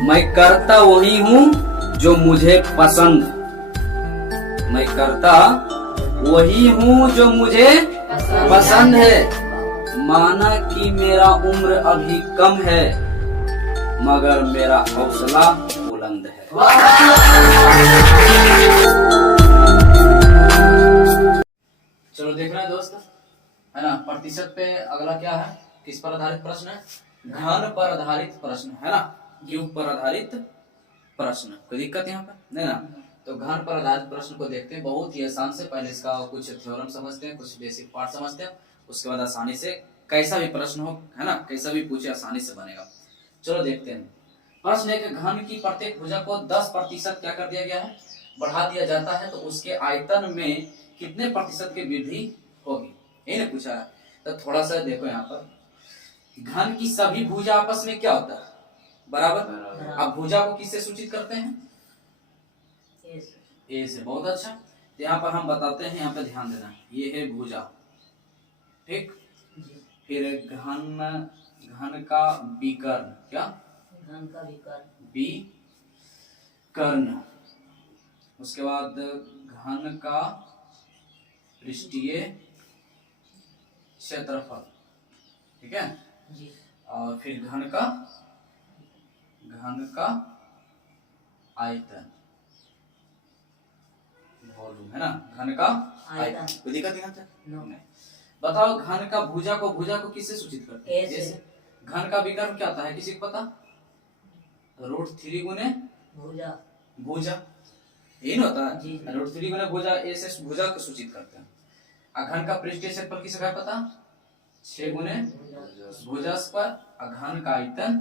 मैं करता वही हूँ जो मुझे पसंद। मैं करता वही हूँ जो मुझे पसंद है। माना कि मेरा उम्र अभी कम है, मगर मेरा हौसला बुलंद है। चलो देख रहे हैं दोस्त, है ना। प्रतिशत पे अगला क्या है, किस पर आधारित प्रश्न है? घन पर आधारित प्रश्न, है ना। क्यों पर आधारित प्रश्न, कोई दिक्कत यहाँ पर नहीं ना। तो घन पर आधारित प्रश्न को देखते हैं, बहुत ही आसान से। पहले इसका कुछ थ्योरम समझते हैं, कुछ बेसिक पार्ट समझते हैं, उसके बाद आसानी से कैसा भी प्रश्न हो, है ना, कैसा भी पूछे आसानी से बनेगा। चलो देखते हैं। प्रश्न है कि घन की प्रत्येक भुजा को 10% क्या कर दिया गया है, बढ़ा दिया जाता है, तो उसके आयतन में कितने प्रतिशत की वृद्धि होगी, यही ना पूछा है। तो थोड़ा सा देखो यहाँ पर, घन की सभी भुजा आपस में क्या होता है, बराबर। अब भुजा को किससे सूचित करते हैं, ए से। बहुत अच्छा। तो यहाँ पर हम बताते हैं, यहाँ पे ध्यान देना, ये है भुजा, ठीक। फिर घन का विकर्ण, क्या, घन का विकर्ण। उसके बाद घन का पृष्ठीय क्षेत्रफल, ठीक है जी। और फिर घन का आयतन, वॉल्यूम, है ना, घन का आयतन। कोई दिक्कत नहीं। बताओ घन का भुजा को किससे सूचित करते हैं, जैसे घन का विकर्ण क्या होता है, किसी को पता? √3 गुने भुजा, यही ना होता है। √3 गुने भुजा, ए से भुजा को सूचित करते हैं। घन का पृष्ठीय क्षेत्रफल किसे क्या पता, 6 गुने भुजा स्क्वायर। घन का आयतन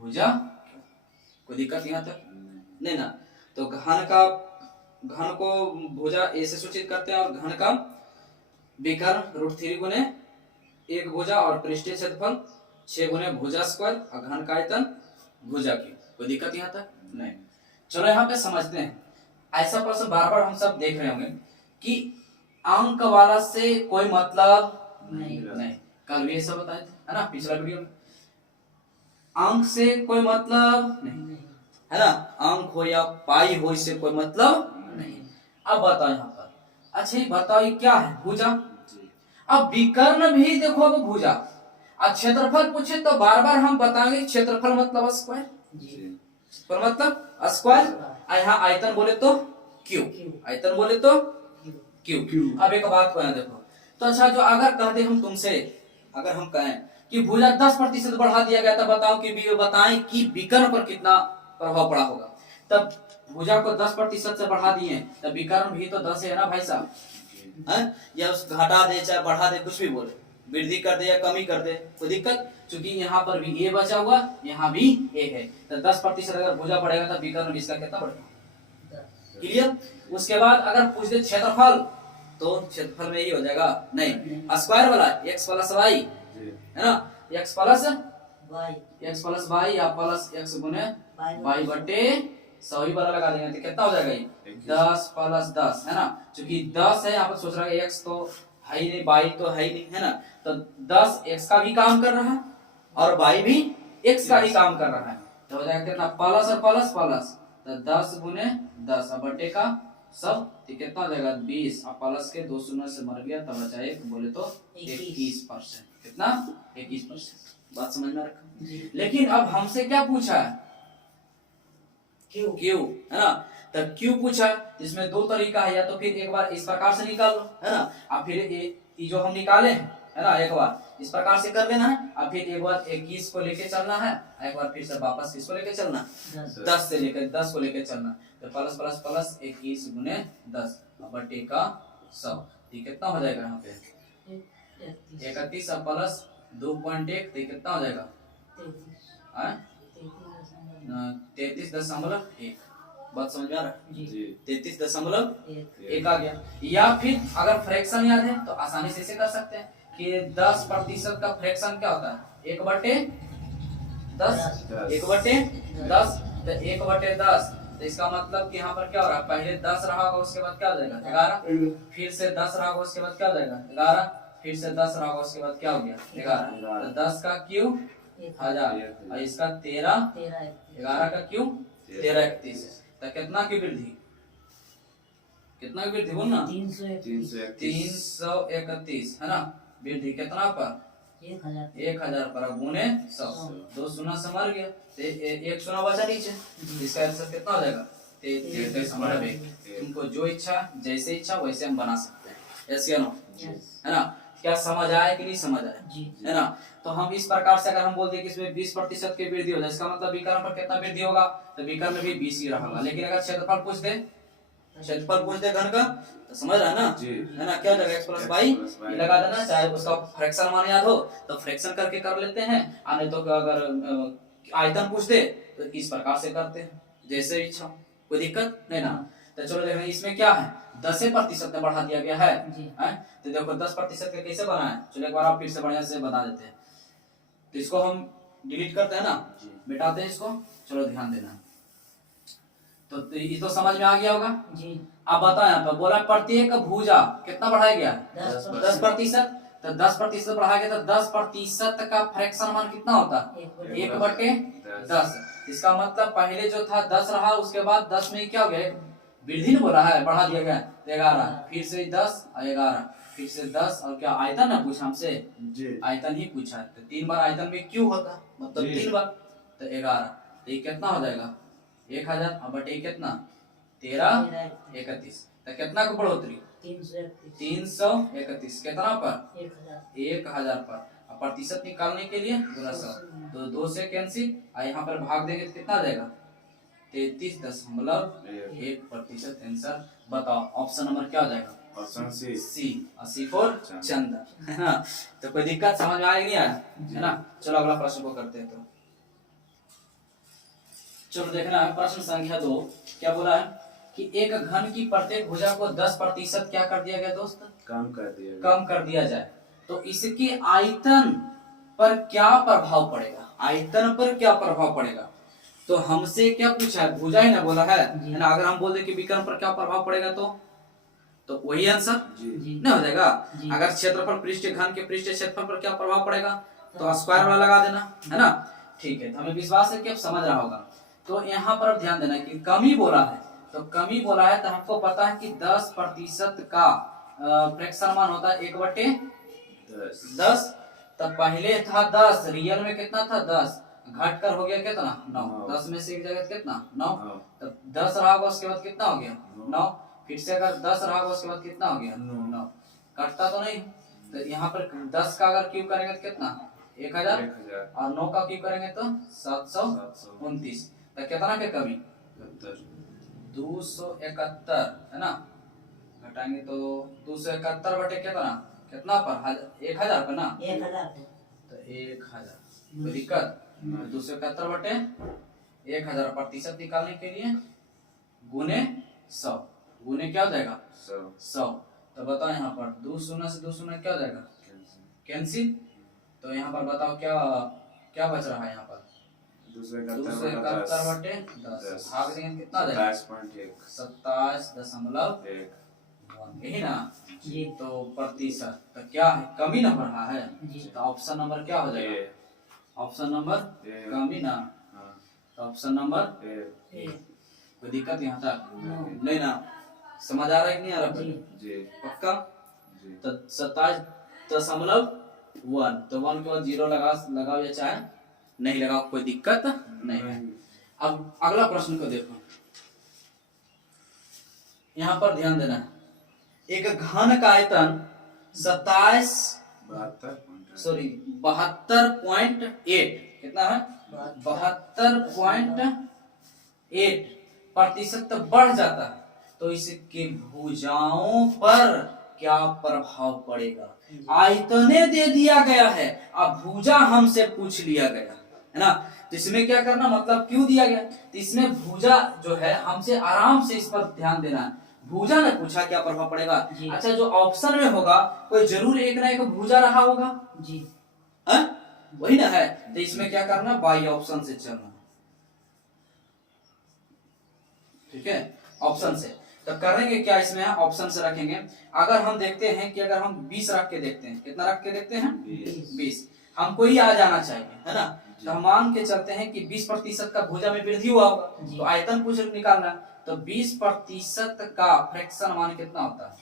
भुजा, कोई दिक्कत यहाँ तक नहीं ना। तो घन को भुजा ए से सूचित करते हैं, और घन का विकर्ण √3 गुने एक भुजा, और पृष्ठीय क्षेत्रफल 6 गुने भुजा स्क्वायर, और घन का आयतन भुजा की। कोई दिक्कत यहाँ तक नहीं। चलो यहाँ पे समझते हैं। ऐसा प्रश्न बार बार हम सब देख रहे होंगे कि अंक वाला से कोई मतलब नहीं। कल भी ऐसा बताए थे, है ना, पिछला वीडियो में। अंक से कोई मतलब नहीं, है ना। अंक हो या पाई हो, इससे कोई मतलब नहीं। अब बताओ यहाँ पर, अच्छा ये बताओ ये क्या है, भुजा। अब विकर्ण भी देखो, अब भुजा। अब क्षेत्रफल पूछे तो बार बार हम बताएंगे क्षेत्रफल मतलब स्क्वायर, पर मतलब स्क्वायर। यहाँ आयतन बोले तो क्यू, आयतन बोले तो क्यू। अब एक बात को यहाँ देखो, तो अच्छा जो अगर कहते हम तुमसे, अगर हम कहें कि भुजा 10% बढ़ा दिया गया, तब बताएं कि विकर्ण पर कितना प्रभाव पड़ा होगा। तब भुजा को 10% से बढ़ा दिए, तब विकर्ण भी तो 10 है ना भाई साहब, है? या उस घटा दे चाहे बढ़ा दे, कुछ भी बोले, वृद्धि कर दे या कमी कर दे, कोई दिक्कत। क्योंकि यहाँ पर भी ए बचा हुआ, यहाँ भी ए है, तो 10% अगर भुजा बढ़ेगा तो विकर्ण भी इसका कितना बढ़ेगा, क्लियर। उसके बाद अगर पूछ दे क्षेत्रफल, तो क्षेत्रफल में ही हो जाएगा, नहीं स्क्वायर वाला x प्लस वाई, है ना, x प्लस वाई या प्लस x गुने वाई बटे 100 वाला लगा देंगे, तो कितना हो जाएगा ये 10 प्लस 10, है ना। क्योंकि 10 है, यहाँ पर सोच रहा है x तो है ही नहीं, y तो है ही नहीं, है ना। तो 10 x का भी काम कर रहा है, और y भी x का ही काम कर रहा है, तो हो जाएगा कितना, प्लस और प्लस प्लस, तो 10 गुने 10 और बटे का सब, तो कितना हो जाएगा 20, और प्लस के 2 शून्य से मर गया, तब बचा एक, बोले तो 21%। कितना, 21%। बात समझ में रखा। लेकिन अब हमसे क्या पूछा है, क्यू, है ना। तब क्यू पूछा, इसमें 2 तरीका है, या तो फिर एक बार इस प्रकार से निकाल लो, है ना, और फिर ये जो हम निकाले हैं, है ना, एक बार इस प्रकार से कर देना है, और फिर एक बार 21 को लेके चलना है, एक बार फिर से वापस किसको लेके चलना, 10 से लेकर 10 को लेके चलना, तो प्लस प्लस प्लस 21 गुने 10 बटे का 100, कितना हो जाएगा यहाँ पे 31 और प्लस 2.1, तो कितना हो जाएगा 33.1। बात समझ में आ रहा है, 33.1 आ गया। या फिर अगर फ्रैक्शन याद है तो आसानी से इसे कर सकते हैं कि 10% का फ्रैक्शन क्या होता है, 1/10, 1/10, तो 1/10, तो इसका मतलब कि यहाँ पर क्या हो रहा है, पहले 10 रहा होगा, उसके बाद क्या हो जाएगा 11, फिर से 10 रहा होगा, उसके बाद क्या हो जाएगा 11, फिर से 10 रहा होगा, उसके बाद क्या हो गया 11, तो 10 का क्यूब 1000 और इसका 13 11 का क्यों 1331 तो कितना की वृद्धि बोल ना 331 है ना वृद्धि कितना पर 1000 पर गुने 100 2 शून्य से मर गया तो एक शून्य बचा नीचे इसका आंसर कितना हो जाएगा 33 तुमको जो इच्छा जैसे इच्छा वैसे हम बना सकते हैं यस या नो है ना क्या समझ आया कि नहीं समझ आया है ना तो हम इस प्रकार से अगर हम बोलते हैं कि इसमें 20% की वृद्धि हो जाए इसका मतलब विकर्ण पर कितना वृद्धि होगा तो विकर्ण में भी 20 ही रहेगा लेकिन अगर क्षेत्रफल पूछ दे घन का तो समझ रहा है ना है ना क्या हो जाएगा x + y ये लगा देना चाहे उसका फ्रैक्शन मान याद हो तो फ्रैक्शन करके कर लेते हैं नहीं तो अगर आयतन पूछ दे तो इस प्रकार से करते हैं जैसे इच्छा कोई दिक्कत नहीं ना तो चलो देखना इसमें क्या है 10% में बढ़ा दिया गया है तो देखो 10% का कैसे बना है चलो एक बार आप फिर से बढ़िया से बता देते हैं तो इसको हम डिलीट करते हैं ना मिटाते हैं इसको चलो ध्यान देना तो ये तो समझ में आ गया होगा जी अब बताओ यहाँ पर बोला प्रत्येक भुजा कितना बढ़ाया गया 10% तो 10% बढ़ाया गया तो 10% का फ्रैक्शन मान कितना होता 1/10 इसका मतलब पहले जो था 10 रहा उसके बाद 10 में क्या हो गया वृद्धि नहीं बोला है बढ़ा दिया गया 11 फिर से 10 और 11 फिर से 10 और क्या आयतन ना पूछा हमसे आयतन ही पूछा तो 3 बार आयतन में क्यों होता मतलब 3 बार तो 11 तो ये कितना हो जाएगा 1000 और बटे कितना 1331 तो कितना का बढ़ोतरी 331 कितना पर 1000 पर प्रतिशत निकालने के लिए 100 तो 2 से कैंसिल और यहाँ पर भाग देंगे तो कितना आ जाएगा 33.1% आंसर बताओ ऑप्शन नंबर क्या हो जाएगा ऑप्शन सी 80 फॉर चंदन है ना तो कोई दिक्कत समझ में आएगी नहीं आया है ना चलो अगला प्रश्न को करते हैं तो चलो देखना है प्रश्न संख्या 2 क्या बोला है कि एक घन की प्रत्येक भुजा को 10% क्या कर दिया गया दोस्त कम कर दिया जाए तो इसके आयतन पर क्या प्रभाव पड़ेगा तो हमसे क्या पूछा है भुजा ही ना बोला है ना अगर हम बोल दे कि विकर्ण पर क्या प्रभाव पड़ेगा तो वही आंसर नहीं हो जाएगा अगर क्षेत्रफल पृष्ठ घन के पृष्ठ क्षेत्रफल पर क्या प्रभाव पड़ेगा तो स्क्वायर वाला लगा देना है ना ठीक है तो हमें विश्वास है कि आप समझ रहा होगा तो यहाँ पर ध्यान देना कि कमी बोला है तो हमको पता है कि 10% का फ्रैक्शन मान होता है 1/10 तब पहले था 10 रियल में कितना था 10 घट कर हो गया कितना 9 10 में से एक जगह कितना 9 तब 10 रहा होगा उसके बाद कितना हो गया 9 फिर से अगर 10 रहा होगा उसके बाद कितना हो गया 9 कटता तो नहीं तो यहाँ पर 10 का अगर क्यूब करेंगे तो कितना 1000 और 9 का क्यूब करेंगे तो 729 तो कितना के कमी 271 है ना घटाएंगे तो 271 बटे कितना पर 1000 पर ना 1000 तो 1000 कोई दिक्कत 271 बटे 1000 प्रतिशत निकालने के लिए गुने 100 गुने क्या हो जाएगा 100 तो बताओ यहाँ पर 2 शून्य से 2 शून्य क्या हो जाएगा कैंसिल तो यहाँ पर बताओ क्या बच रहा है यहाँ पर 271 बटे 10 भाग देंगे कितना आ जाएगा 27.1 यही ना तो प्रतिशत तो क्या है कमी नंबर रहा है तो ऑप्शन नंबर क्या हो जाएगा ऑप्शन नंबर कमी ना तो ऑप्शन नंबर कोई दिक्कत यहाँ तक नहीं ना समझ आ रहा है कि नहीं आ रहा पक्का तो 27.1 तो 1 के बाद 0 लगाओ या चाहे नहीं लगाओ कोई दिक्कत नहीं है अब अगला प्रश्न को देखो यहाँ पर ध्यान देना एक घन का आयतन 72.8 कितना है 72.8% बढ़ जाता है तो इसके भुजाओं पर क्या प्रभाव पड़ेगा आयतने दे दिया गया है अब भुजा हमसे पूछ लिया गया है ना तो इसमें क्या करना मतलब क्यों दिया गया तो इसमें भुजा जो है हमसे आराम से इस पर ध्यान देना है भुजा ने पूछा क्या प्रभाव पड़ेगा अच्छा जो ऑप्शन में होगा कोई जरूर एक ना एक भुजा रहा होगा जी वही ना है तो इसमें क्या करना बाई ऑप्शन से चलना ठीक है ऑप्शन से तो करेंगे क्या इसमें ऑप्शन से रखेंगे अगर हम देखते हैं कि अगर हम 20 रख के देखते हैं कितना रख के देखते हैं 20 हमको ही आ जाना चाहिए, है ना। तो हम मान के चलते हैं कि 20% का भुजा में वृद्धि हुआ होगा, तो आयतन पूछ निकालना है। तो 20% का फ्रैक्शन मान कितना होता है?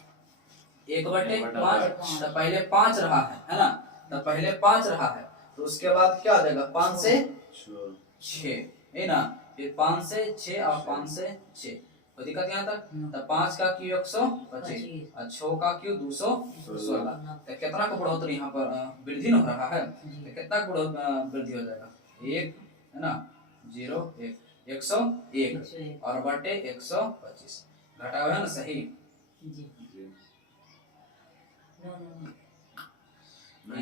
1/5। तो पहले 5 रहा है ना, तो पहले 5 रहा है, तो उसके बाद क्या हो जाएगा? 5 से 6 है ना, फिर 5 से 6 और 5 से 6, कोई दिक्कत यहाँ तक? तो 5 का क्यू 125 और 6 का क्यू 216। तो कितना का बढ़ोतरी यहाँ पर वृद्धि न हो रहा है? तो कितना वृद्धि हो जाएगा? 1 है ना, 0 1 101 और बटे 125 घटा हुआ है ना, सही।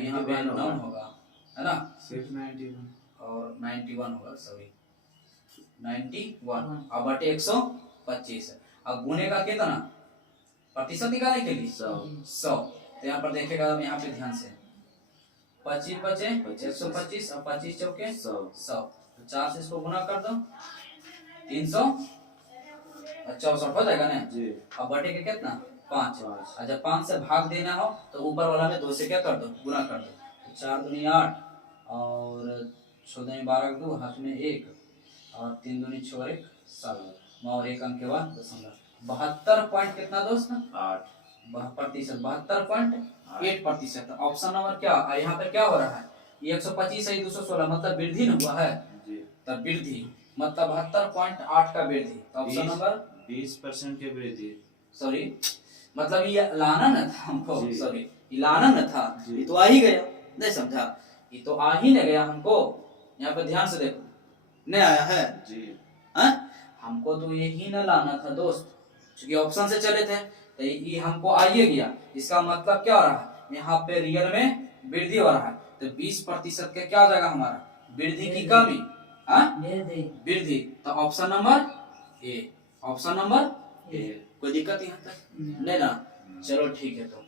यहाँ पे 9 होगा, है ना, सिर्फ 91 और 91 होगा, सॉरी 91 और बटे 125 है। अब गुने का कितना प्रतिशत निकालने के लिए 100। तो यहाँ पर देखेगा, यहाँ पे ध्यान से 25 बचे 125 और 25 चौके 100। तो 4 से इसको गुना कर दो, 364 हो जाएगा ना जी। अब बटे के कितना 5, और जब 5 से भाग देना हो तो ऊपर वाला में 2 से क्या कर दो? गुना कर दो। तो 4 दूनी 8 और 14 12 2 हाथ में 1 और 3 दूनी 6 1 7 और 1 अंक के बाद दशमलव 72 पॉइंट कितना दोस्त? 8 प्रतिशत, 72.8%। ऑप्शन नंबर क्या यहाँ पे क्या हो रहा है? ये 125 है, 216 मतलब वृद्धि न हुआ है जी। तब वृद्धि मतलब 72.8 का वृद्धि। तो ऑप्शन नंबर 20% के वृद्धि, सॉरी मतलब ये लाना न था हमको, सॉरी ये लाना न था, ये तो आ ही गया, नहीं समझा? ये तो आ ही न गया हमको। यहाँ पे ध्यान से देखो, नहीं आया है जी, हमको तो यही न लाना था दोस्त, क्योंकि ऑप्शन से चले थे, तो ये हमको आइए गया। इसका मतलब क्या हो रहा है? यहाँ पे रियल में वृद्धि हो रहा है, तो 20% का क्या हो जाएगा हमारा? वृद्धि की कमी, वृद्धि। तो option number A, option number A. कोई दिक्कत यहाँ तक नहीं ना? चलो ठीक है। तो